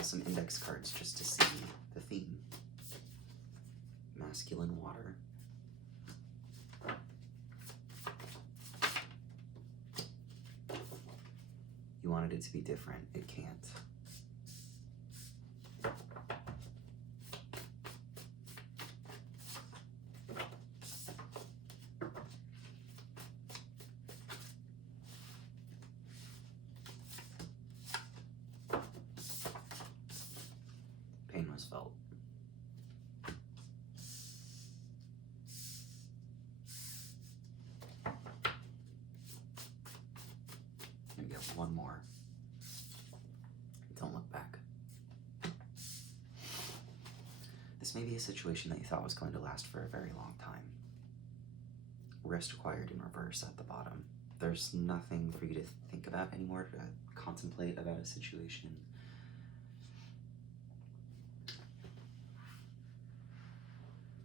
pull some index cards just to see the theme. Masculine water. You wanted it to be different. It can't. Pain was felt. Here we go, one more. Don't look back. This may be a situation that you thought was going to last for a very long time. Rest required in reverse at the bottom. There's nothing for you to think about anymore, to contemplate about a situation.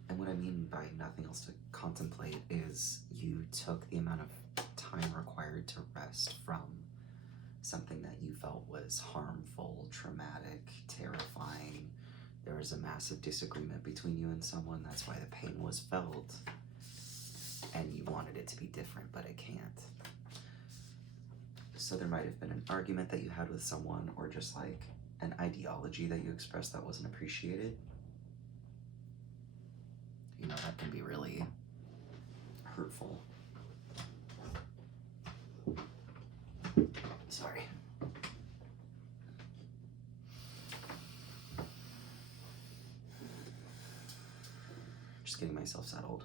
And what I mean by nothing else to contemplate is you took the amount of time required to rest from something that you felt was harmful, traumatic, terrifying. There was a massive disagreement between you and someone. That's why the pain was felt. And you wanted it to be different, but it can't. So there might have been an argument that you had with someone, or just like an ideology that you expressed that wasn't appreciated. You know, that can be really hurtful. Sorry. Just getting myself settled.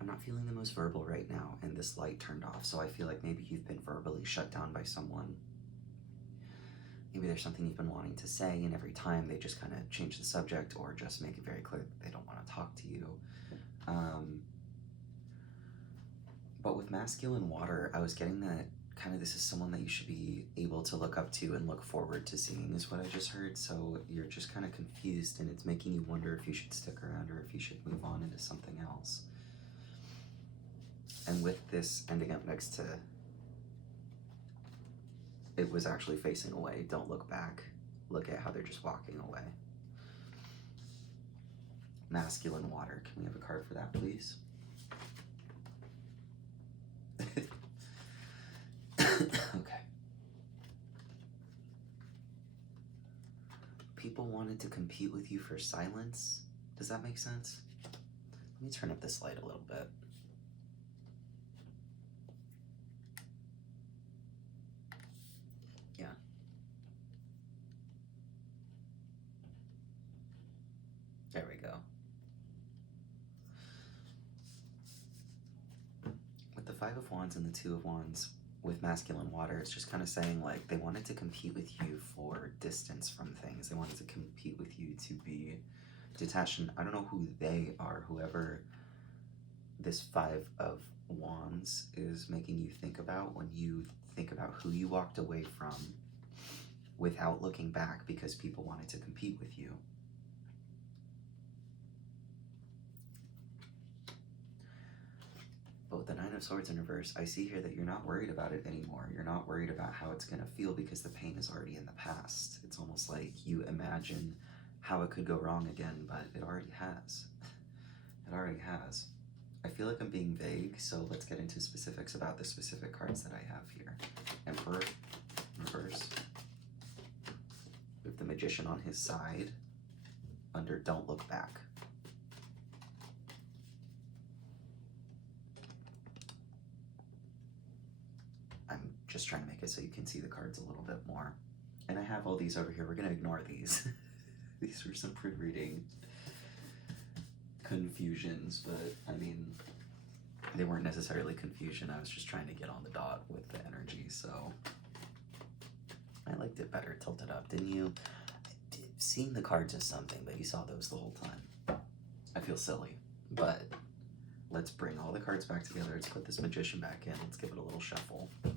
I'm not feeling the most verbal right now, and this light turned off, so I feel like maybe you've been verbally shut down by someone. Maybe there's something you've been wanting to say, and every time they just kind of change the subject or just make it very clear that they don't want to talk to you. But with masculine water, I was getting that kind of this is someone that you should be able to look up to and look forward to seeing, is what I just heard. So you're just kind of confused, and it's making you wonder if you should stick around or if you should move on into something else. And with this ending up next to, it was actually facing away. Don't look back. Look at how they're just walking away. Masculine water. Can we have a card for that, please? Okay. People wanted to compete with you for silence. Does that make sense? Let me turn up this light a little bit. Yeah. There we go. With the Five of Wands and the Two of Wands, with masculine water, it's just kind of saying like they wanted to compete with you for distance from things. They wanted to compete with you to be detached. And I don't know who they are, whoever this Five of Wands is making you think about when you think about who you walked away from without looking back because people wanted to compete with you. But with the Nine of Swords in reverse, I see here that you're not worried about it anymore. You're not worried about how it's going to feel because the pain is already in the past. It's almost like you imagine how it could go wrong again, but it already has. It already has. I feel like I'm being vague, so let's get into specifics about the specific cards that I have here. Emperor in reverse. With the Magician on his side under Don't Look Back. I'm just trying to make it so you can see the cards a little bit more. And I have all these over here. We're going to ignore these. These were some proofreading confusions, but I mean, they weren't necessarily confusion. I was just trying to get on the dot with the energy, so I liked it better tilted up, didn't you? Seeing the cards is something, but you saw those the whole time. I feel silly, but let's bring all the cards back together. Let's put this Magician back in. Let's give it a little shuffle. Okay.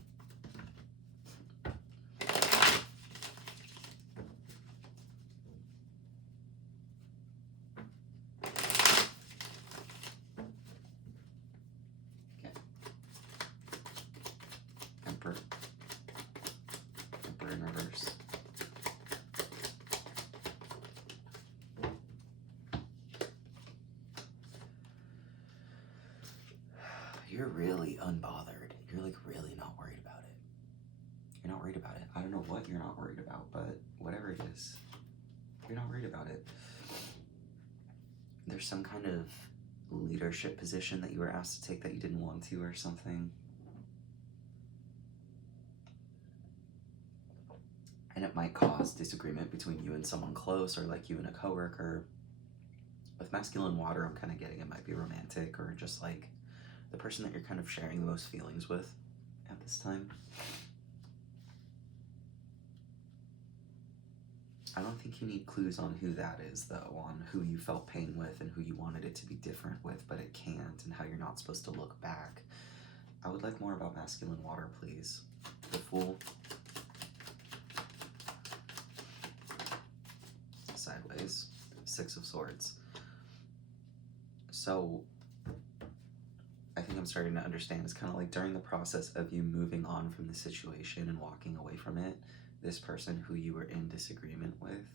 Emperor. Emperor in reverse. You're really unbothered. You're like really not worried about it. You're not worried about it. I don't know what you're not worried about, but whatever it is, you're not worried about it. There's some kind of leadership position that you were asked to take that you didn't want to or something. And it might cause disagreement between you and someone close, or like you and a coworker. With masculine water, I'm kind of getting it might be romantic, or just like the person that you're kind of sharing the most feelings with at this time. I don't think you need clues on who that is, though, on who you felt pain with and who you wanted it to be different with, but it can't, and how you're not supposed to look back. I would like more about masculine water, please. The Fool. Sideways. Six of Swords. So, I think I'm starting to understand. It's kind of like during the process of you moving on from the situation and walking away from it, this person who you were in disagreement with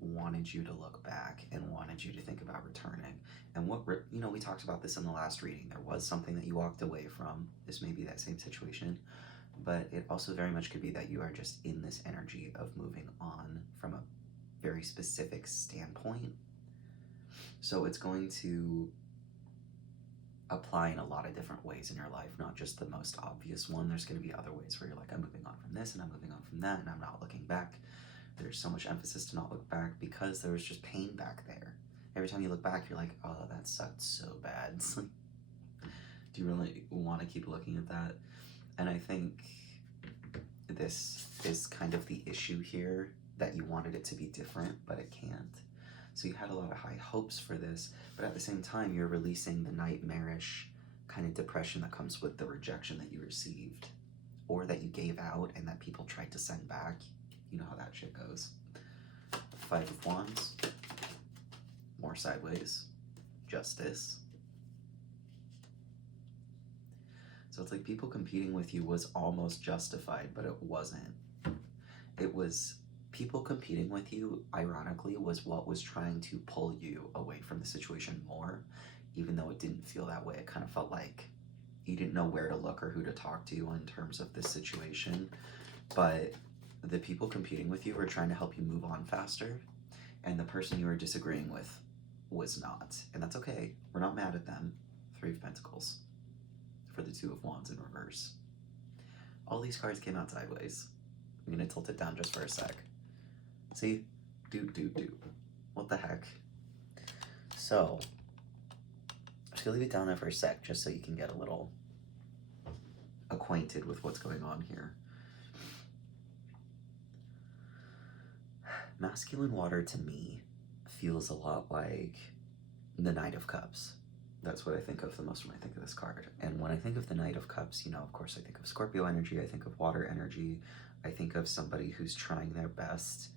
wanted you to look back and wanted you to think about returning. And what, you know, we talked about this in the last reading. There was something that you walked away from. This may be that same situation, but it also very much could be that you are just in this energy of moving on from a very specific standpoint. So it's going to apply in a lot of different ways in your life, not just the most obvious one. There's going to be other ways where you're like, I'm moving on from this and I'm moving on from that and I'm not looking back. There's so much emphasis to not look back because there was just pain back there. Every time you look back, you're like, oh, that sucked so bad. It's like, do you really want to keep looking at that? And I think this is kind of the issue here, that you wanted it to be different, but it can't. So you had a lot of high hopes for this, but at the same time, you're releasing the nightmarish kind of depression that comes with the rejection that you received, or that you gave out and that people tried to send back. You know how that shit goes. Five of Wands. More sideways. Justice. So it's like people competing with you was almost justified, but it wasn't. It was people competing with you, ironically, was what was trying to pull you away from the situation more, even though it didn't feel that way. It kind of felt like you didn't know where to look or who to talk to in terms of this situation. But the people competing with you were trying to help you move on faster, and the person you were disagreeing with was not. And that's okay. We're not mad at them. Three of Pentacles for the Two of Wands in reverse. All these cards came out sideways. I'm going to tilt it down just for a sec. See? Do. What the heck? So, I'm just going to leave it down there for a sec just so you can get a little acquainted with what's going on here. Masculine water to me feels a lot like the Knight of Cups. That's what I think of the most when I think of this card. And when I think of the Knight of Cups, you know, of course, I think of Scorpio energy, I think of water energy, I think of somebody who's trying their best,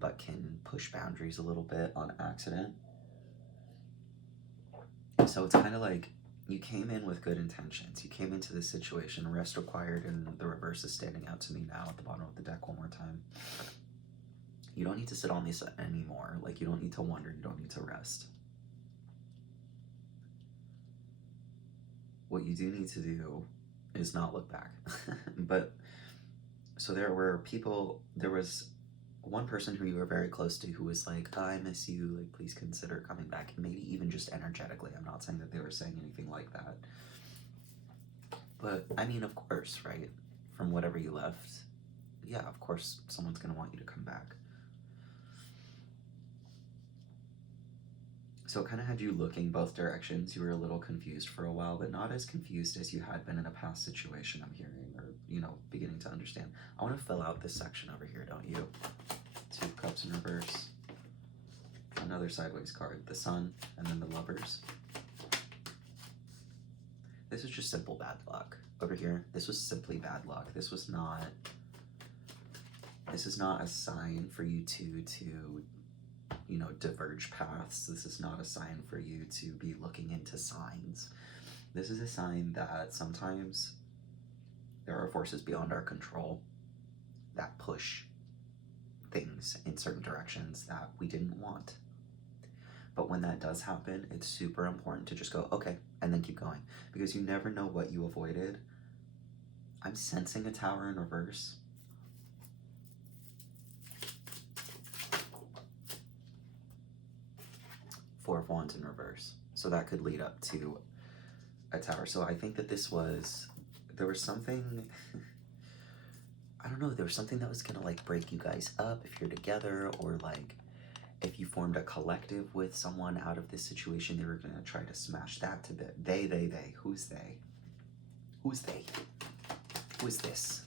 but can push boundaries a little bit on accident. So it's kind of like you came in with good intentions. You came into this situation, rest required, and the reverse is standing out to me now at the bottom of the deck one more time. You don't need to sit on this anymore. Like, you don't need to wonder, you don't need to rest. What you do need to do is not look back. But, so there was one person who you were very close to who was like, I miss you, like, please consider coming back. And maybe even just energetically. I'm not saying that they were saying anything like that. But, I mean, of course, right? From whatever you left, yeah, of course, someone's going to want you to come back. So it kind of had you looking both directions. You were a little confused for a while, but not as confused as you had been in a past situation, I'm hearing, or, you know, beginning to understand. I want to fill out this section over here, don't you? Two of Cups in reverse. Another sideways card, the Sun, and then the Lovers. this was just simple bad luck. Over here, this was simply bad luck. This is not a sign for you to diverge paths. This is not a sign for you to be looking into signs. This is a sign that sometimes there are forces beyond our control that push things in certain directions that we didn't want. But when that does happen, it's super important to just go, okay, and then keep going, because you never know what you avoided. I'm sensing a tower in reverse. Four of Wands in reverse. So that could lead up to a tower. So I think that there was something, I don't know, there was something that was gonna like break you guys up if you're together, or like if you formed a collective with someone out of this situation, they were gonna try to smash that to bit. They, who's they? Who's they? Who is this?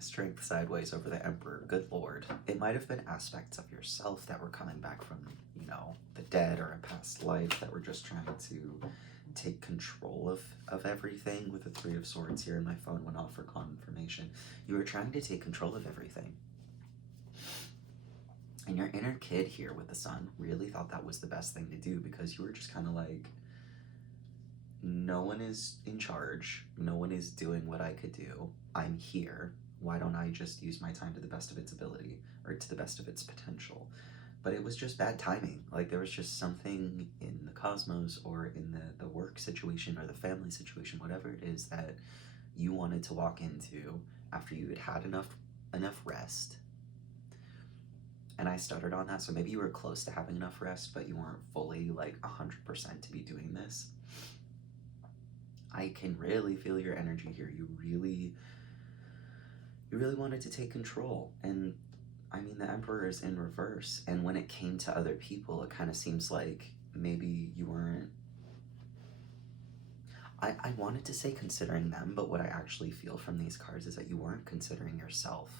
Strength sideways over the Emperor. Good Lord. It might have been aspects of yourself that were coming back from, the dead or a past life that were just trying to take control of everything. With the Three of Swords here, and my phone went off for confirmation. You were trying to take control of everything. And your inner kid here with the Sun really thought that was the best thing to do, because you were just kind of like, no one is in charge. No one is doing what I could do. I'm here. Why don't I just use my time to the best of its ability, or to the best of its potential? But it was just bad timing. Like, there was just something in the cosmos, or in the work situation, or the family situation, whatever it is, that you wanted to walk into after you had enough rest. And I stuttered on that, so maybe you were close to having enough rest, but you weren't fully like 100% to be doing this. I can really feel your energy here. You really wanted to take control. And I mean, the Emperor is in reverse, and when it came to other people, it kind of seems like maybe you weren't, I wanted to say considering them, but what I actually feel from these cards is that you weren't considering yourself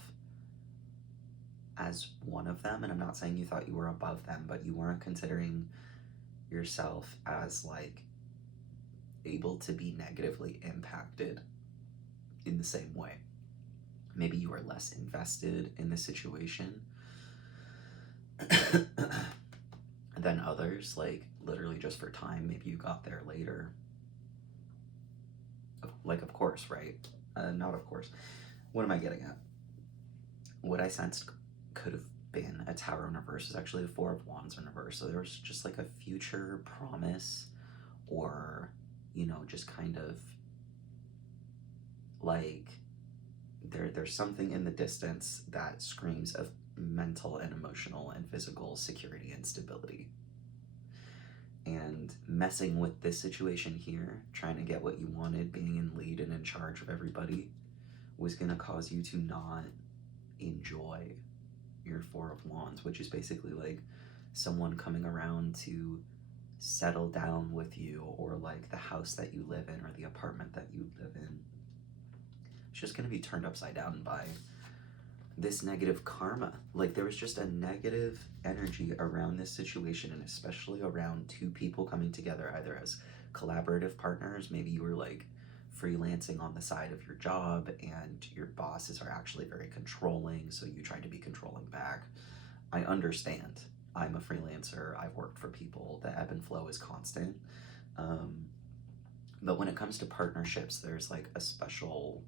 as one of them. And I'm not saying you thought you were above them, but you weren't considering yourself as like able to be negatively impacted in the same way. Maybe you were less invested in the situation than others, like literally just for time. Maybe you got there later. Like, of course, right? Not of course. What am I getting at? What I sensed could have been a Tower in reverse is actually a Four of Wands in reverse. So there was just like a future promise, or, just kind of like there's something in the distance that screams of mental and emotional and physical security and stability. And messing with this situation here, trying to get what you wanted, being in lead and in charge of everybody, was going to cause you to not enjoy your Four of Wands, which is basically like someone coming around to settle down with you, or like the house that you live in, or the apartment that you live in. It's just going to be turned upside down by this negative karma. Like, there was just a negative energy around this situation, and especially around two people coming together, either as collaborative partners. Maybe you were like freelancing on the side of your job, and your bosses are actually very controlling, so you tried to be controlling back. I understand. I'm a freelancer. I've worked for people. The ebb and flow is constant. But when it comes to partnerships, there's like a special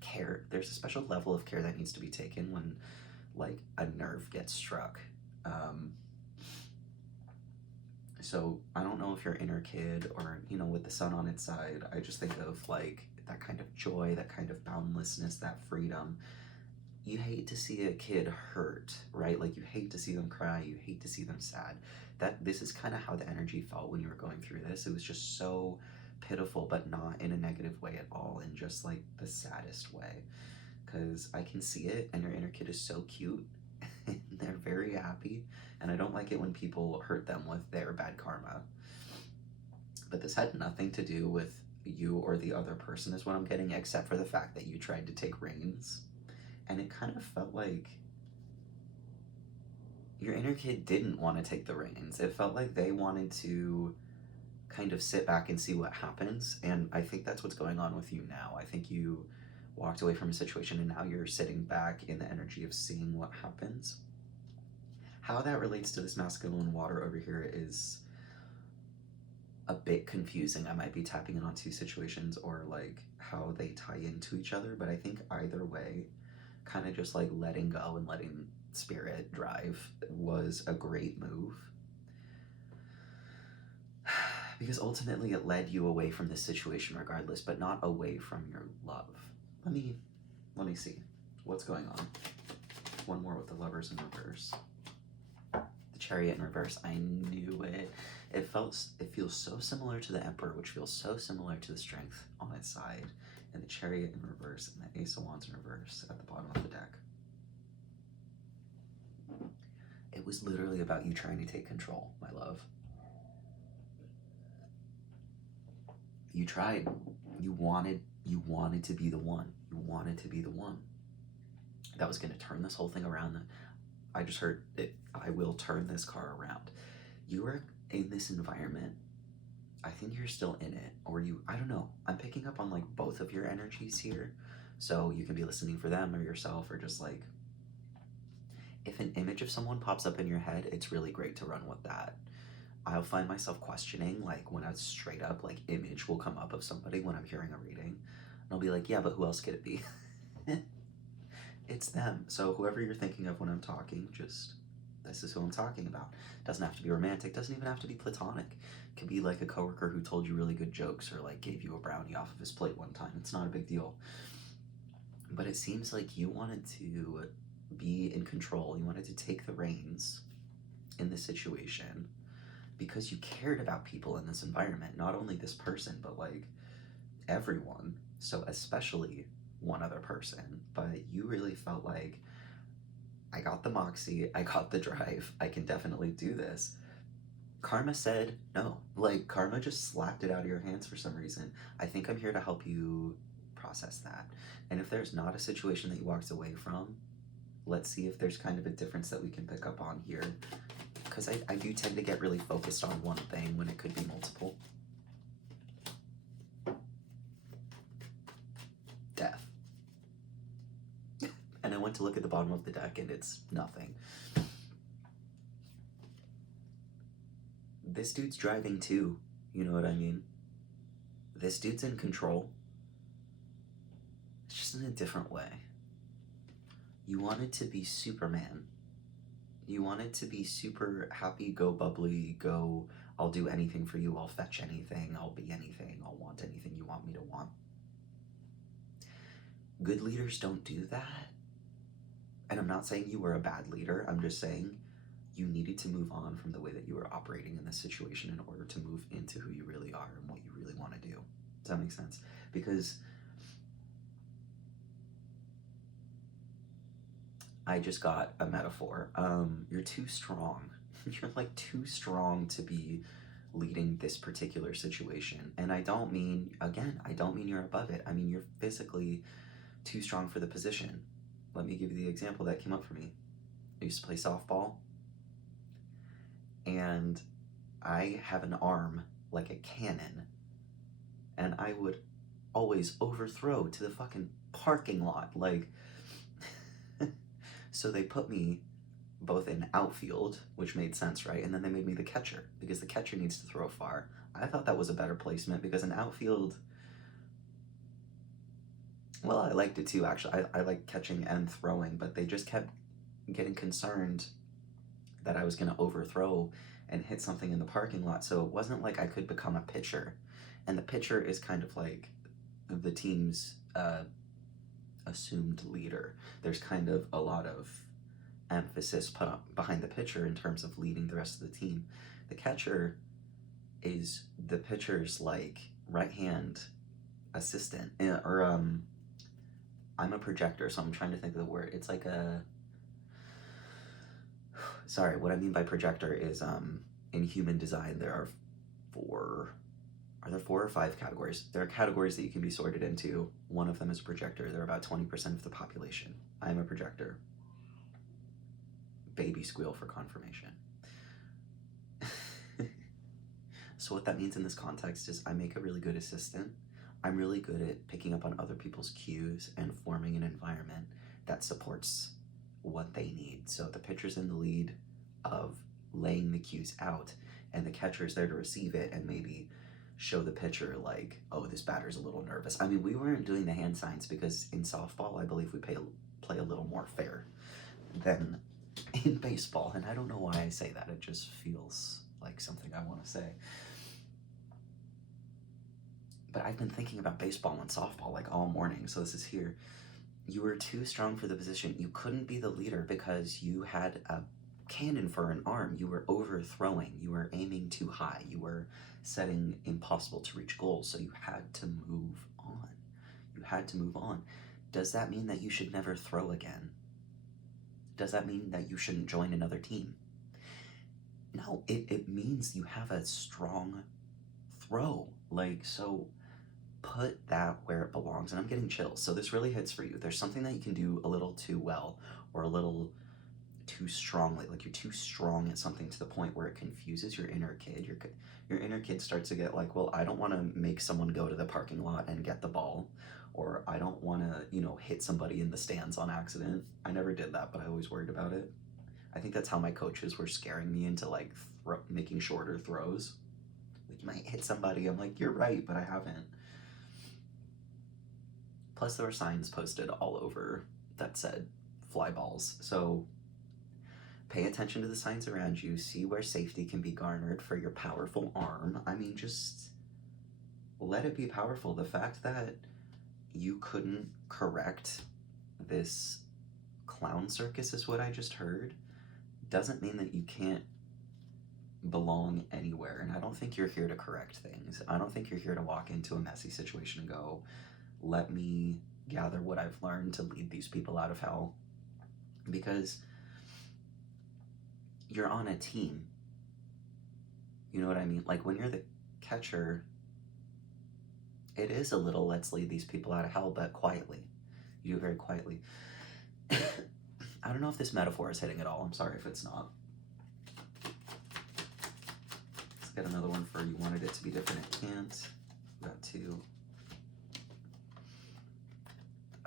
care. There's a special level of care that needs to be taken when like a nerve gets struck. So I don't know if your inner kid, or, with the Sun on its side, I just think of like that kind of joy, that kind of boundlessness, that freedom. You hate to see a kid hurt, right? Like, you hate to see them cry, you hate to see them sad. This is kind of how the energy felt when you were going through this. It was just so pitiful, but not in a negative way at all, in just like the saddest way. Because I can see it, and your inner kid is so cute, and they're very happy, and I don't like it when people hurt them with their bad karma. But this had nothing to do with you or the other person, is what I'm getting, except for the fact that you tried to take reins. And it kind of felt like your inner kid didn't want to take the reins. It felt like they wanted to kind of sit back and see what happens. And I think that's what's going on with you now. I think you walked away from a situation and now you're sitting back in the energy of seeing what happens. How that relates to this masculine water over here is a bit confusing. I might be tapping in on two situations or like how they tie into each other, but I think either way, kind of just like letting go and letting spirit drive was a great move. Because ultimately it led you away from this situation regardless, but not away from your love. Let me see what's going on. One more with the Lovers in reverse. The Chariot in reverse. I knew it. It feels so similar to the Emperor, which feels so similar to the Strength on its side, and the Chariot in reverse, and the Ace of Wands in reverse at the bottom of the deck. It was literally about you trying to take control, my love. You tried. You wanted to be the one. You wanted to be the one that was going to turn this whole thing around. I just heard it. I will turn this car around. You were in this environment. I think you're still in it, or I don't know. I'm picking up on like both of your energies here. So you can be listening for them or yourself, or just like, if an image of someone pops up in your head, it's really great to run with that. I'll find myself questioning, like when a straight up like image will come up of somebody when I'm hearing a reading, and I'll be like, yeah, but who else could it be? It's them. So whoever you're thinking of when I'm talking, just, this is who I'm talking about. Doesn't have to be romantic, doesn't even have to be platonic. It could be like a coworker who told you really good jokes or like gave you a brownie off of his plate one time. It's not a big deal. But it seems like you wanted to be in control. You wanted to take the reins in this situation because you cared about people in this environment. Not only this person, but like everyone. So especially one other person. But you really felt like, I got the moxie, I got the drive, I can definitely do this. Karma said no. Like, karma just slapped it out of your hands for some reason. I think I'm here to help you process that. And if there's not a situation that you walked away from, let's see if there's kind of a difference that we can pick up on here. Because I do tend to get really focused on one thing when it could be multiple. Death. And I went to look at the bottom of the deck and it's nothing. This dude's driving too, you know what I mean? This dude's in control. It's just in a different way. You wanted to be Superman. You wanted to be super happy, go bubbly, go, I'll do anything for you, I'll fetch anything, I'll be anything, I'll want anything you want me to want. Good leaders don't do that. And I'm not saying you were a bad leader, I'm just saying you needed to move on from the way that you were operating in this situation in order to move into who you really are and what you really want to do. Does that make sense? Because I just got a metaphor. You're too strong. You're like too strong to be leading this particular situation. And I don't mean, again, I don't mean you're above it. I mean, you're physically too strong for the position. Let me give you the example that came up for me. I used to play softball, and I have an arm like a cannon, and I would always overthrow to the fucking parking lot. Like, so they put me both in outfield, which made sense, right? And then they made me the catcher, because the catcher needs to throw far. I thought that was a better placement, because in outfield, well, I liked it too, actually. I like catching and throwing, but they just kept getting concerned that I was going to overthrow and hit something in the parking lot. So it wasn't like I could become a pitcher. And the pitcher is kind of like the team's assumed leader. There's kind of a lot of emphasis put up behind the pitcher in terms of leading the rest of the team. The catcher is the pitcher's like right hand assistant, or I'm a projector, so I'm trying to think of the word. It's like sorry, what I mean by projector is in human design there are four or five categories? There are categories that you can be sorted into. One of them is a projector. They're about 20% of the population. I'm a projector. Baby squeal for confirmation. So what that means in this context is I make a really good assistant. I'm really good at picking up on other people's cues and forming an environment that supports what they need. So the pitcher's in the lead of laying the cues out, and the catcher's there to receive it and maybe show the pitcher like, oh, this batter's a little nervous. I mean, we weren't doing the hand signs because in softball, I believe we play a little more fair than in baseball, and I don't know why I say that. It just feels like something I want to say. But I've been thinking about baseball and softball like all morning, so this is here. You were too strong for the position. You couldn't be the leader because you had a cannon for an arm. You were overthrowing. You were aiming too high. You were setting impossible to reach goals, so you had to move on. You had to move on. Does that mean that you should never throw again? Does that mean that you shouldn't join another team? No, it means you have a strong throw. Like, so put that where it belongs. And I'm getting chills, so this really hits for you. There's something that you can do a little too well or a little too strongly. Like, you're too strong at something to the point where it confuses your inner kid. Your inner kid starts to get like, well, I don't want to make someone go to the parking lot and get the ball, or I don't want to, hit somebody in the stands on accident. I never did that, but I always worried about it. I think that's how my coaches were scaring me into like making shorter throws. Like, you might hit somebody. I'm like, you're right, but I haven't. Plus, there were signs posted all over that said fly balls. So pay attention to the signs around you. See where safety can be garnered for your powerful arm. I mean, just let it be powerful. The fact that you couldn't correct this clown circus is what I just heard doesn't mean that you can't belong anywhere. And I don't think you're here to correct things. I don't think you're here to walk into a messy situation and go, let me gather what I've learned to lead these people out of hell. Because you're on a team. You know what I mean? Like, when you're the catcher, it is a little, let's lead these people out of hell, but quietly. You do it very quietly. I don't know if this metaphor is hitting at all. I'm sorry if it's not. Let's get another one for you wanted it to be different. It can't. We got two.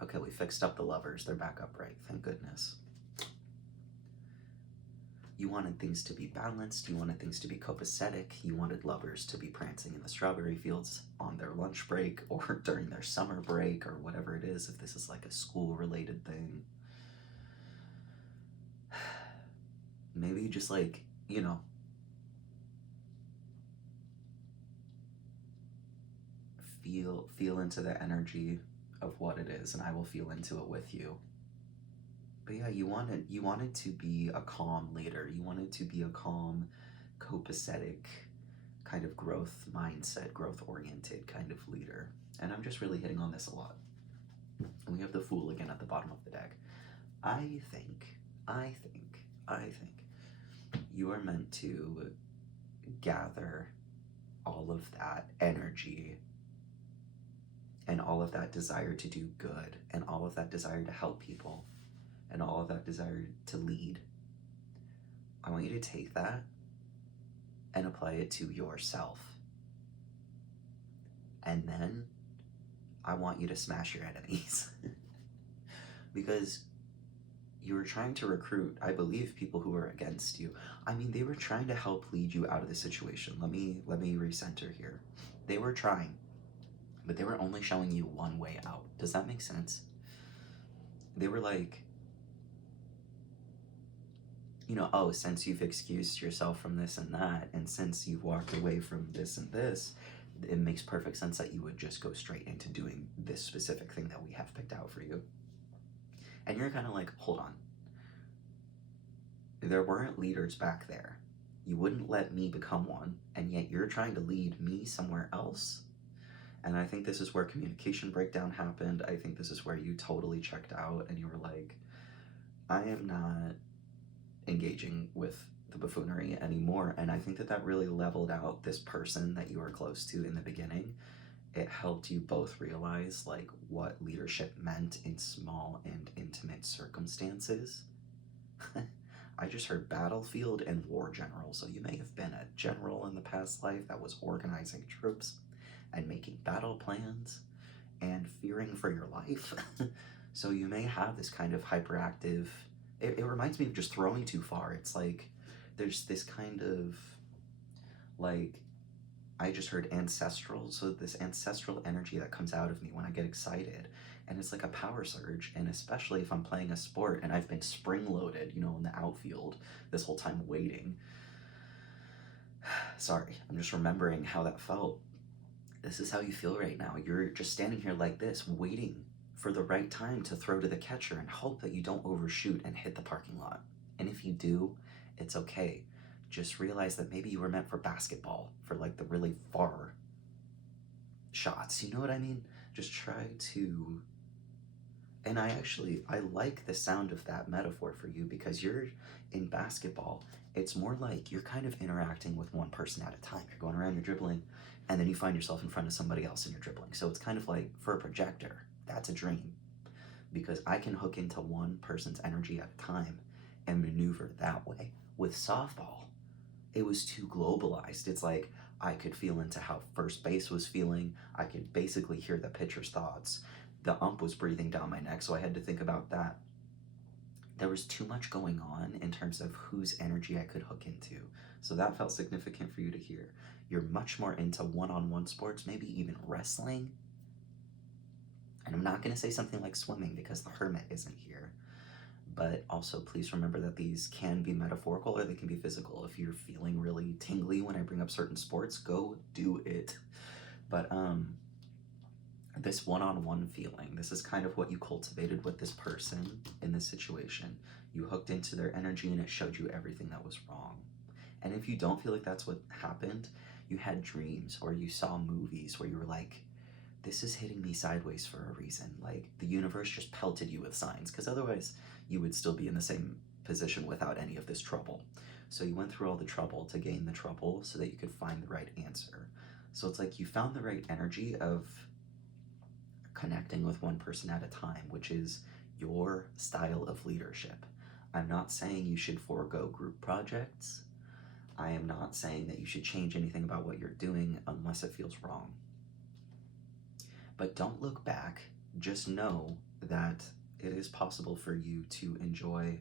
Okay, we fixed up the lovers. They're back upright. Thank goodness. You wanted things to be balanced. You wanted things to be copacetic. You wanted lovers to be prancing in the strawberry fields on their lunch break or during their summer break or whatever it is, if this is like a school-related thing. Maybe just like, feel into the energy of what it is, and I will feel into it with you. But yeah, you wanted to be a calm leader. You wanted to be a calm, copacetic, kind of growth mindset, growth-oriented kind of leader. And I'm just really hitting on this a lot. And we have the Fool again at the bottom of the deck. I think you are meant to gather all of that energy and all of that desire to do good and all of that desire to help people and all of that desire to lead. I want you to take that and apply it to yourself. And then I want you to smash your enemies. Because you were trying to recruit, I believe, people who were against you. I mean, they were trying to help lead you out of the situation. Let me recenter here. They were trying, but they were only showing you one way out. Does that make sense? They were like, oh, since you've excused yourself from this and that, and since you've walked away from this and this, it makes perfect sense that you would just go straight into doing this specific thing that we have picked out for you. And you're kind of like, hold on. There weren't leaders back there. You wouldn't let me become one, and yet you're trying to lead me somewhere else? And I think this is where communication breakdown happened. I think this is where you totally checked out, and you were like, I am not engaging with the buffoonery anymore. And I think that really leveled out this person that you were close to in the beginning. It helped you both realize like what leadership meant in small and intimate circumstances. I just heard battlefield and war general. So you may have been a general in the past life that was organizing troops and making battle plans and fearing for your life. So you may have this kind of hyperactive. It reminds me of just throwing too far. It's like there's this kind of like I just heard ancestral, so this ancestral energy that comes out of me when I get excited. And it's like a power surge, and especially if I'm playing a sport and I've been spring loaded, in the outfield this whole time waiting. Sorry, I'm just remembering how that felt. This is how you feel right now. You're just standing here like this, waiting for the right time to throw to the catcher and hope that you don't overshoot and hit the parking lot. And if you do, it's okay. Just realize that maybe you were meant for basketball, for like the really far shots. You know what I mean? Just try to. And I like the sound of that metaphor for you because you're in basketball. It's more like you're kind of interacting with one person at a time. You're going around, you're dribbling, and then you find yourself in front of somebody else and you're dribbling. So it's kind of like for a projector, that's a dream because I can hook into one person's energy at a time and maneuver that way. With softball, it was too globalized. It's like I could feel into how first base was feeling. I could basically hear the pitcher's thoughts. The ump was breathing down my neck, so I had to think about that. There was too much going on in terms of whose energy I could hook into. So that felt significant for you to hear. You're much more into one-on-one sports, maybe even wrestling. And I'm not going to say something like swimming because the hermit isn't here. But also please remember that these can be metaphorical or they can be physical. If you're feeling really tingly when I bring up certain sports, go do it. But this one-on-one feeling, this is kind of what you cultivated with this person in this situation. You hooked into their energy and it showed you everything that was wrong. And if you don't feel like that's what happened, you had dreams or you saw movies where you were like, this is hitting me sideways for a reason. Like the universe just pelted you with signs because otherwise you would still be in the same position without any of this trouble. So you went through all the trouble to gain the trouble so that you could find the right answer. So it's like you found the right energy of connecting with one person at a time, which is your style of leadership. I'm not saying you should forego group projects. I am not saying that you should change anything about what you're doing unless it feels wrong. But don't look back. Just know that it is possible for you to enjoy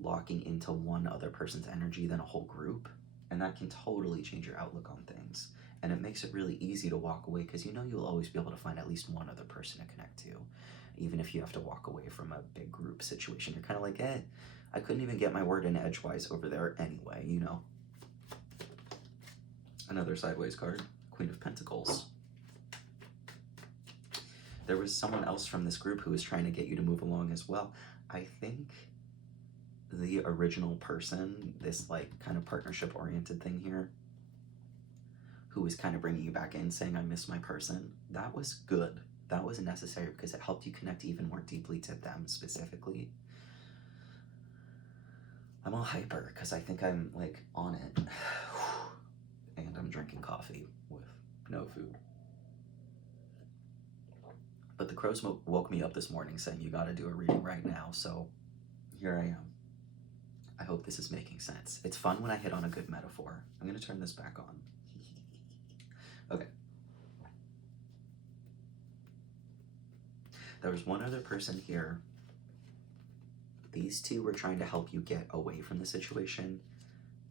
locking into one other person's energy than a whole group. And that can totally change your outlook on things. And it makes it really easy to walk away because you'll always be able to find at least one other person to connect to. Even if you have to walk away from a big group situation, you're kind of like, I couldn't even get my word in edgewise over there anyway, Another sideways card, Queen of Pentacles. There was someone else from this group who was trying to get you to move along as well. I think the original person, this like kind of partnership oriented thing here, who was kind of bringing you back in saying, I miss my person, that was good. That was necessary because it helped you connect even more deeply to them specifically. I'm all hyper because I think I'm like on it. And I'm drinking coffee with no food. But the crows woke me up this morning saying you got to do a reading right now, so here I am. I hope this is making sense. It's fun when I hit on a good metaphor. I'm going to turn this back on. Okay. There was one other person here. These two were trying to help you get away from the situation.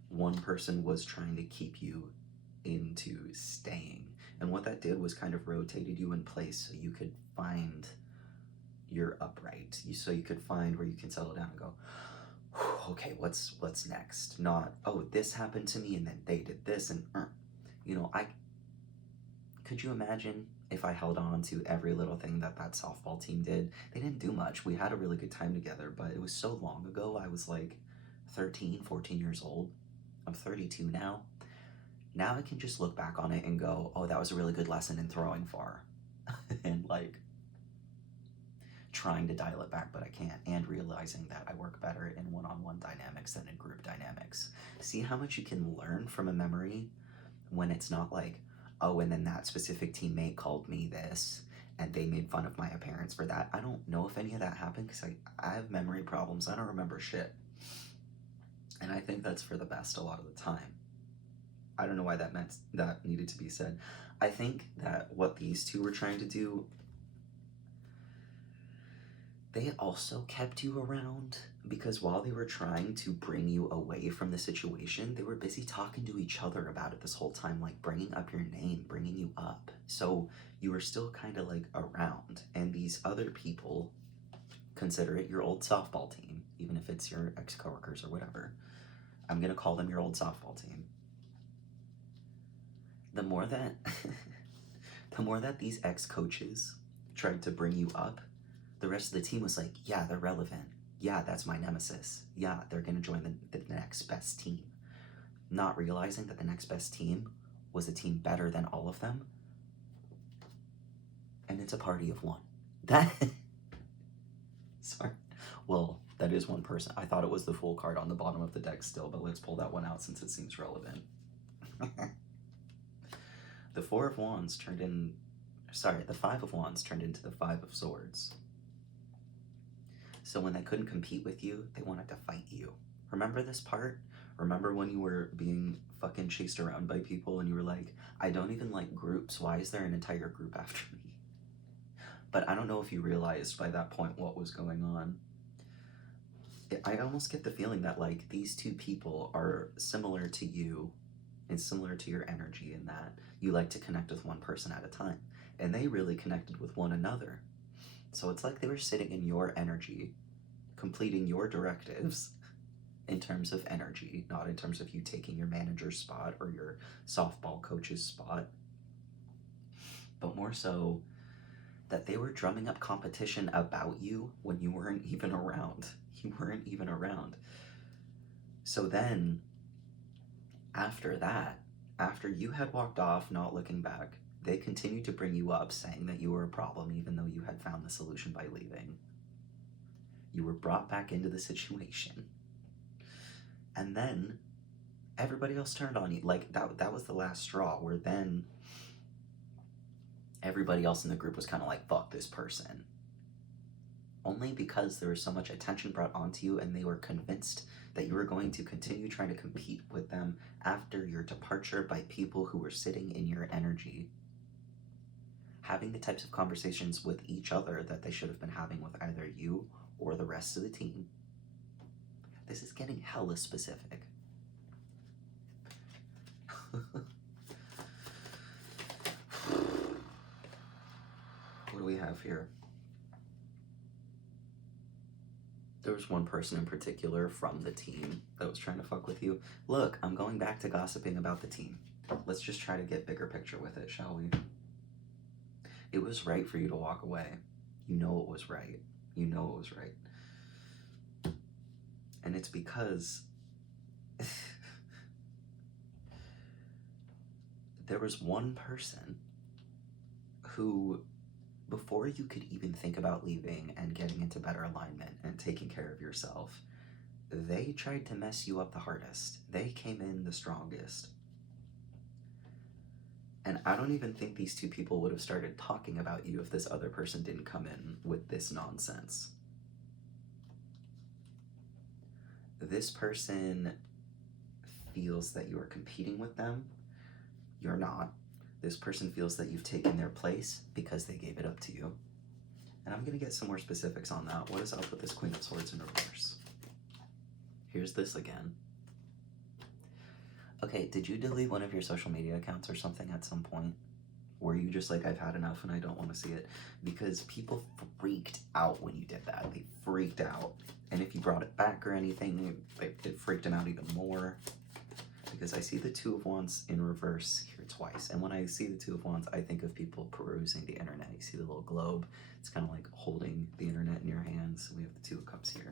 One person was trying to keep you into staying. And what that did was kind of rotated you in place so you could find your upright. So you could find where you can settle down and go, okay, what's next? Not, oh, this happened to me and then they did this and could you imagine if I held on to every little thing that softball team did? They didn't do much. We had a really good time together, but it was so long ago. I was like 13, 14 years old. I'm 32 now. Now I can just look back on it and go, oh, that was a really good lesson in throwing far. And like trying to dial it back, but I can't. And realizing that I work better in one-on-one dynamics than in group dynamics. See how much you can learn from a memory when it's not like, oh, and then that specific teammate called me this and they made fun of my appearance for that. I don't know if any of that happened because I have memory problems. I don't remember shit. And I think that's for the best a lot of the time. I don't know why that needed to be said. I think that what these two were trying to do, they also kept you around because while they were trying to bring you away from the situation, they were busy talking to each other about it this whole time, like bringing up your name, bringing you up. So you were still kind of like around, and these other people consider it your old softball team, even if it's your ex-coworkers or whatever. I'm gonna call them your old softball team. The more that the more that these ex-coaches tried to bring you up, the rest of the team was like, yeah, they're relevant. Yeah, that's my nemesis. Yeah, they're gonna join the next best team. Not realizing that the next best team was a team better than all of them. And it's a party of one. That sorry. Well, that is one person. I thought it was the Fool card on the bottom of the deck still, but let's pull that one out since it seems relevant. The Four of Wands turned in, sorry, the Five of Wands turned into the Five of Swords. So when they couldn't compete with you, they wanted to fight you. Remember this part? Remember when you were being fucking chased around by people and you were like, I don't even like groups. Why is there an entire group after me? But I don't know if you realized by that point what was going on. I almost get the feeling that like these two people are similar to you and similar to your energy in that you like to connect with one person at a time. And they really connected with one another. So it's like they were sitting in your energy, completing your directives in terms of energy, not in terms of you taking your manager's spot or your softball coach's spot, but more so that they were drumming up competition about you when you weren't even around. You weren't even around. So then, after that, after you had walked off, not looking back, they continued to bring you up, saying that you were a problem, even though you had found the solution by leaving. You were brought back into the situation. And then, everybody else turned on you. Like, that was the last straw, where then everybody else in the group was kind of like, fuck this person. Only because there was so much attention brought onto you and they were convinced that you were going to continue trying to compete with them after your departure by people who were sitting in your energy, having the types of conversations with each other that they should have been having with either you or the rest of the team. This is getting hella specific. What do we have here? There was one person in particular from the team that was trying to fuck with you. Look, I'm going back to gossiping about the team. Let's just try to get bigger picture with it, shall we? It was right for you to walk away. You know it was right. You know it was right. And it's because there was one person who, before you could even think about leaving and getting into better alignment and taking care of yourself, they tried to mess you up the hardest. They came in the strongest. And I don't even think these two people would have started talking about you if this other person didn't come in with this nonsense. This person feels that you are competing with them. You're not. This person feels that you've taken their place because they gave it up to you. And I'm going to get some more specifics on that. What is up with this Queen of Swords in reverse? Here's this again. Okay, did you delete one of your social media accounts or something at some point? Were you just like, I've had enough and I don't want to see it? Because people freaked out when you did that. They freaked out. And if you brought it back or anything, it freaked them out even more. Because I see the Two of Wands in reverse here twice. And when I see the Two of Wands, I think of people perusing the internet. You see the little globe. It's kind of like holding the internet in your hands. We have the Two of Cups here.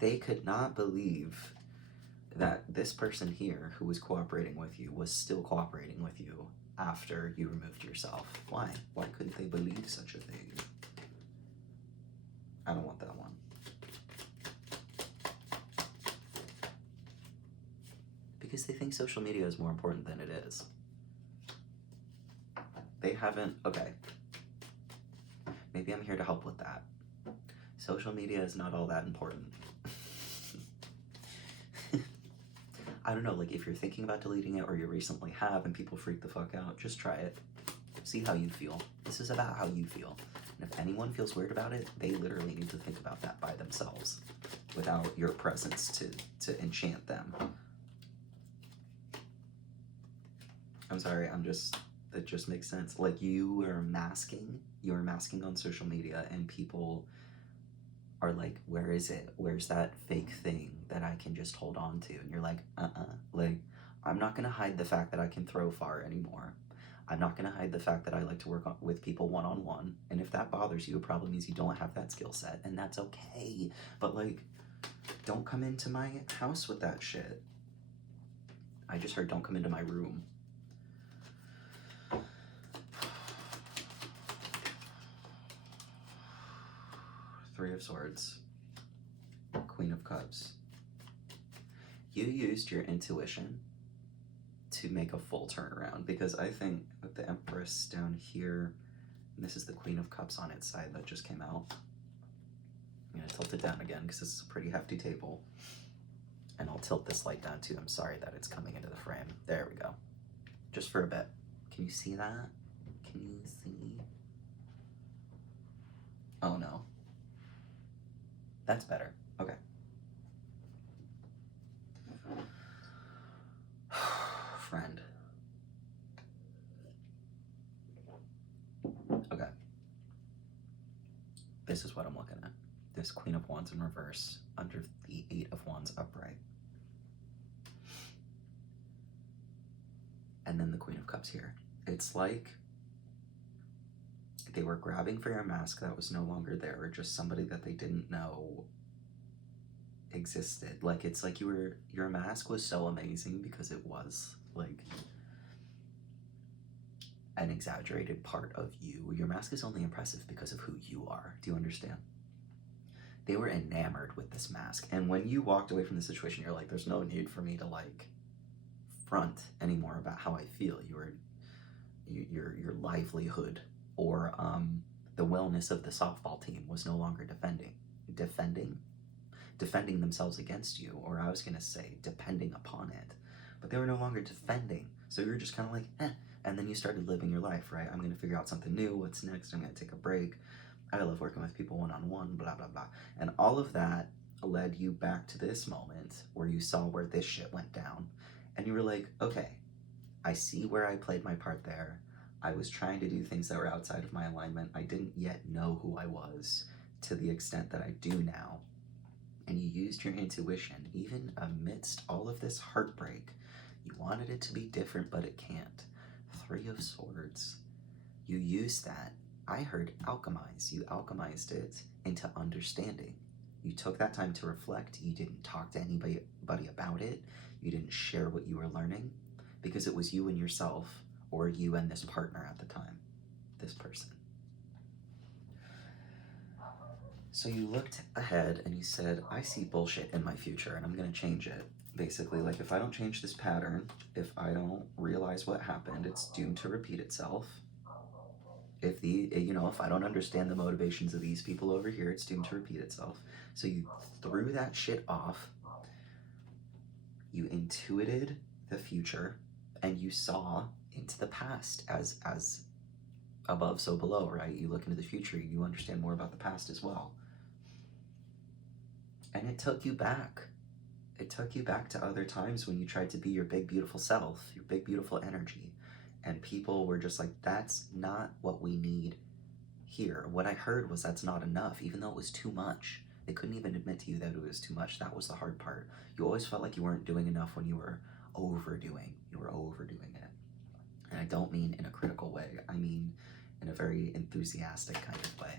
They could not believe that this person here who was cooperating with you was still cooperating with you after you removed yourself. Why? Why couldn't they believe such a thing? I don't want that one. Because they think social media is more important than it is. They haven't, okay. Maybe I'm here to help with that. Social media is not all that important. I don't know, like if you're thinking about deleting it or you recently have and people freak the fuck out, just try it. See how you feel. This is about how you feel. And if anyone feels weird about it, they literally need to think about that by themselves without your presence to enchant them. I'm sorry, it just makes sense. Like you are masking on social media and people are like, where is it? Where's that fake thing that I can just hold on to? And you're like, like, I'm not gonna hide the fact that I can throw far anymore. I'm not gonna hide the fact that I like to work with people one-on-one. And if that bothers you, it probably means you don't have that skill set, and that's okay. But like, don't come into my house with that shit. I just heard don't come into my room. Three of Swords, Queen of Cups. You used your intuition to make a full turnaround, because I think with the Empress down here, and this is the Queen of Cups on its side that just came out. I'm gonna tilt it down again because this is a pretty hefty table. And I'll tilt this light down too. I'm sorry that it's coming into the frame. There we go. Just for a bit. Can you see that? Can you see? Oh no. That's better. Okay. Friend. Okay. This is what I'm looking at. This Queen of Wands in reverse under the Eight of Wands upright. And then the Queen of Cups here. It's like they were grabbing for your mask that was no longer there, or just somebody that they didn't know existed. Like it's like your mask was so amazing because it was like an exaggerated part of you. Your mask is only impressive because of who you are. Do you understand? They were enamored with this mask, and when you walked away from the situation, you're like, there's no need for me to like front anymore about how I feel. Your livelihood or the wellness of the softball team was no longer defending themselves against you, or I was gonna say depending upon it, but they were no longer defending. So you're just kind of like, and then you started living your life, right? I'm gonna figure out something new. What's next? I'm gonna take a break. I love working with people one-on-one, blah, blah, blah. And all of that led you back to this moment where you saw where this shit went down. And you were like, okay, I see where I played my part there. I was trying to do things that were outside of my alignment. I didn't yet know who I was to the extent that I do now. And you used your intuition, even amidst all of this heartbreak. You wanted it to be different, but it can't. Three of Swords. You used that. I heard alchemize. You alchemized it into understanding. You took that time to reflect. You didn't talk to anybody about it. You didn't share what you were learning because it was you and yourself, or you and this partner at the time, this person. So you looked ahead and you said, I see bullshit in my future and I'm gonna change it. Basically, like if I don't change this pattern, if I don't realize what happened, it's doomed to repeat itself. If I don't understand the motivations of these people over here, it's doomed to repeat itself. So you threw that shit off. You intuited the future and you saw into the past as above, so below, right? You look into the future, you understand more about the past as well. And it took you back. It took you back to other times when you tried to be your big, beautiful self, your big, beautiful energy. And people were just like, that's not what we need here. What I heard was that's not enough, even though it was too much. They couldn't even admit to you that it was too much. That was the hard part. You always felt like you weren't doing enough when you were overdoing. You were overdoing it. And I don't mean in a critical way. I mean in a very enthusiastic kind of way.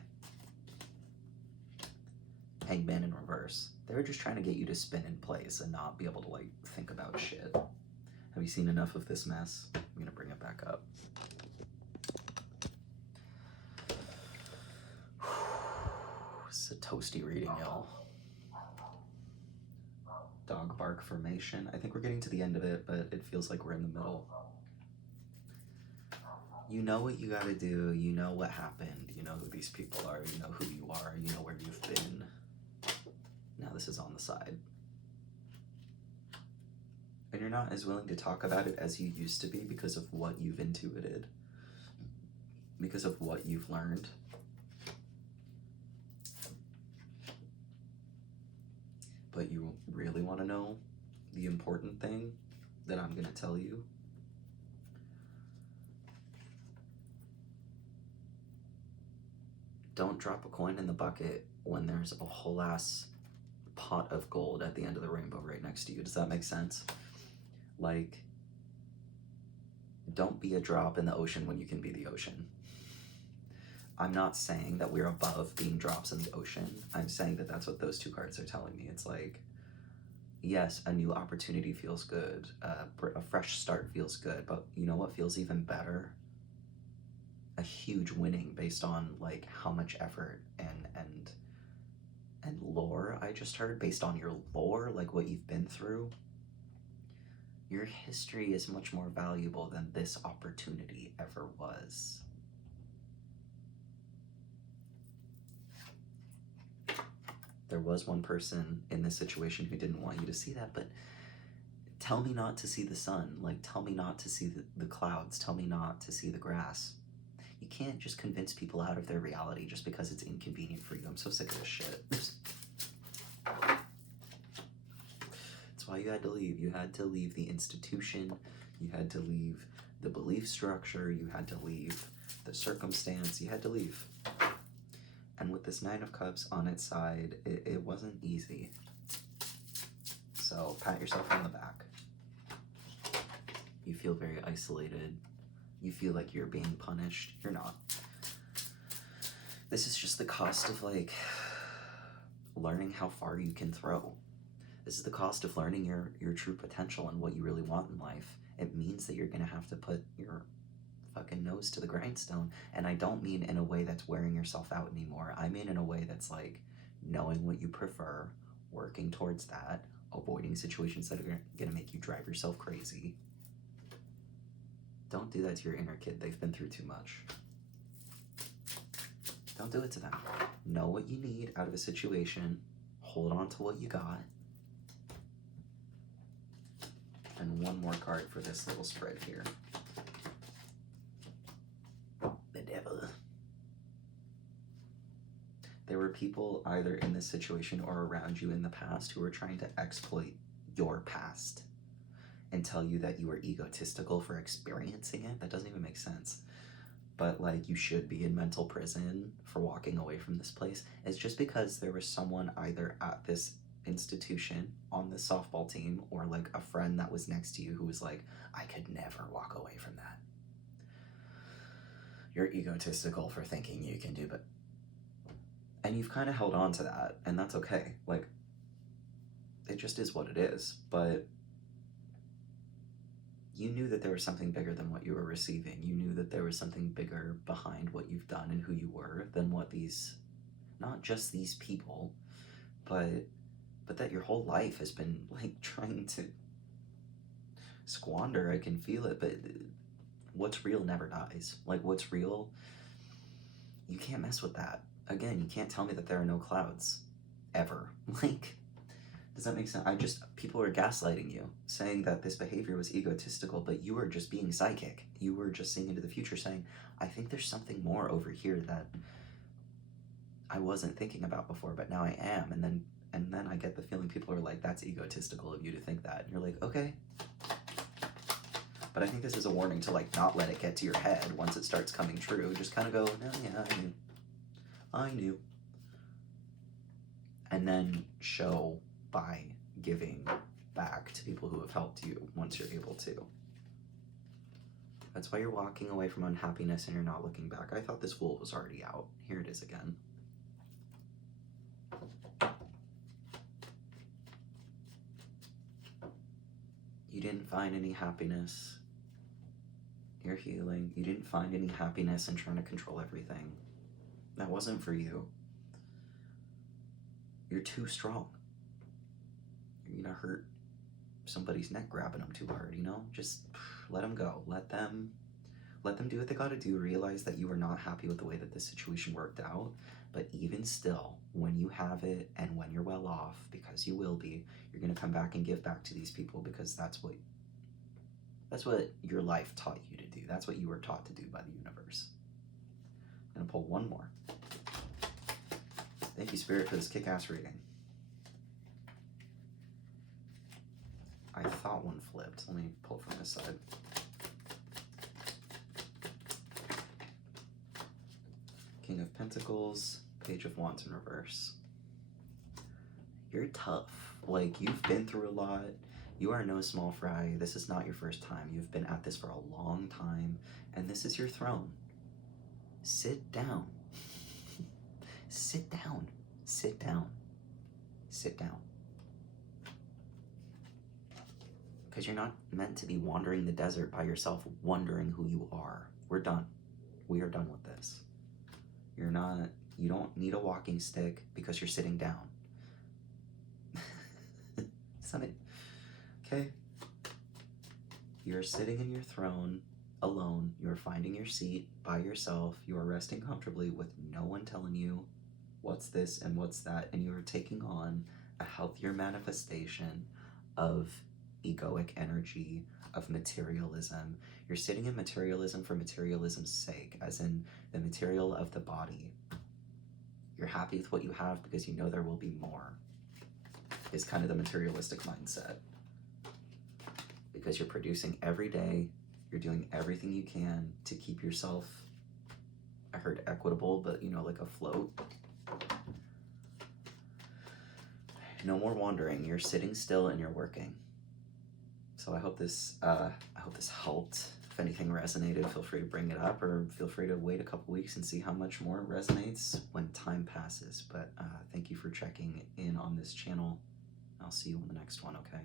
Hangman in reverse. They were just trying to get you to spin in place and not be able to like think about shit. Have you seen enough of this mess? I'm gonna bring it back up. It's a toasty reading, y'all. Dog bark formation. I think we're getting to the end of it, but it feels like we're in the middle. You know what you gotta do. You know what happened. You know who these people are. You know who you are. You know where you've been. Now this is on the side. And you're not as willing to talk about it as you used to be because of what you've intuited, because of what you've learned. But you really want to know the important thing that I'm going to tell you? Don't drop a coin in the bucket when there's a whole ass pot of gold at the end of the rainbow right next to you. Does that make sense? Like, don't be a drop in the ocean when you can be the ocean. I'm not saying that we're above being drops in the ocean. I'm saying that that's what those two cards are telling me. It's like, yes, a new opportunity feels good. A fresh start feels good. But you know what feels even better? A huge winning based on like how much effort and lore I just heard, based on your lore, like what you've been through. Your history is much more valuable than this opportunity ever was. There was one person in this situation who didn't want you to see that, but tell me not to see the sun. Like, tell me not to see the clouds. Tell me not to see the grass. You can't just convince people out of their reality just because it's inconvenient for you. I'm so sick of this shit. That's why you had to leave. You had to leave the institution. You had to leave the belief structure. You had to leave the circumstance. You had to leave. And with this Nine of Cups on its side, it wasn't easy. So pat yourself on the back. You feel very isolated. You feel like you're being punished. You're not. This is just the cost of like learning how far you can throw. This is the cost of learning your true potential and what you really want in life. It means that you're gonna have to put your fucking nose to the grindstone. And I don't mean in a way that's wearing yourself out anymore. I mean in a way that's like knowing what you prefer, working towards that, avoiding situations that are gonna make you drive yourself crazy. Don't do that to your inner kid. They've been through too much. Don't do it to them. Know what you need out of a situation. Hold on to what you got. And one more card for this little spread here. The devil. There were people either in this situation or around you in the past who were trying to exploit your past and tell you that you were egotistical for experiencing it. That doesn't even make sense. But like, you should be in mental prison for walking away from this place. It's just because there was someone either at this institution on the softball team or like a friend that was next to you who was like, I could never walk away from that. You're egotistical for thinking you can do it. And you've kind of held on to that, and that's okay. Like, it just is what it is. But you knew that there was something bigger than what you were receiving. You knew that there was something bigger behind what you've done and who you were than what these, not just these people, but that your whole life has been like trying to squander. I can feel it, but what's real never dies. Like, what's real, you can't mess with that. Again, you can't tell me that there are no clouds ever. Like, does that make sense? People are gaslighting you, saying that this behavior was egotistical, but you were just being psychic. You were just seeing into the future, saying, I think there's something more over here that I wasn't thinking about before, but now I am. And then I get the feeling people are like, that's egotistical of you to think that. And you're like, okay. But I think this is a warning to like not let it get to your head once it starts coming true. Just kind of go, no, yeah, I knew. And then show by giving back to people who have helped you once you're able to. That's why you're walking away from unhappiness and you're not looking back. I thought this Fool was already out. Here it is again. You didn't find any happiness. You're healing. You didn't find any happiness in trying to control everything. That wasn't for you. You're too strong. You're gonna hurt somebody's neck grabbing them too hard, you know? Just let them go. Let them do what they gotta do. Realize that you were not happy with the way that this situation worked out. But even still, when you have it and when you're well off, because you will be, you're gonna come back and give back to these people because that's what That's what your life taught you to do. That's what you were taught to do by the universe. I'm gonna pull one more. Thank you, Spirit, for this kick-ass reading. I thought one flipped. Let me pull from this side. King of Pentacles, Page of Wands in reverse. You're tough. Like, you've been through a lot. You are no small fry. This is not your first time. You've been at this for a long time, and this is your throne. Sit down. Sit down. Sit down. Sit down. Because you're not meant to be wandering the desert by yourself, wondering who you are. We're done. We are done with this. You don't need a walking stick because you're sitting down. Okay? You're sitting in your throne alone. You're finding your seat by yourself. You are resting comfortably with no one telling you what's this and what's that. And you are taking on a healthier manifestation of egoic energy, of materialism. You're sitting in materialism for materialism's sake, as in the material of the body. You're happy with what you have because you know there will be more, is kind of the materialistic mindset. Because you're producing every day, you're doing everything you can to keep yourself, I heard equitable, but you know, like afloat. No more wandering. You're sitting still and you're working. So I hope this helped. If anything resonated, feel free to bring it up, or feel free to wait a couple weeks and see how much more resonates when time passes. But thank you for checking in on this channel. I'll see you on the next one, okay?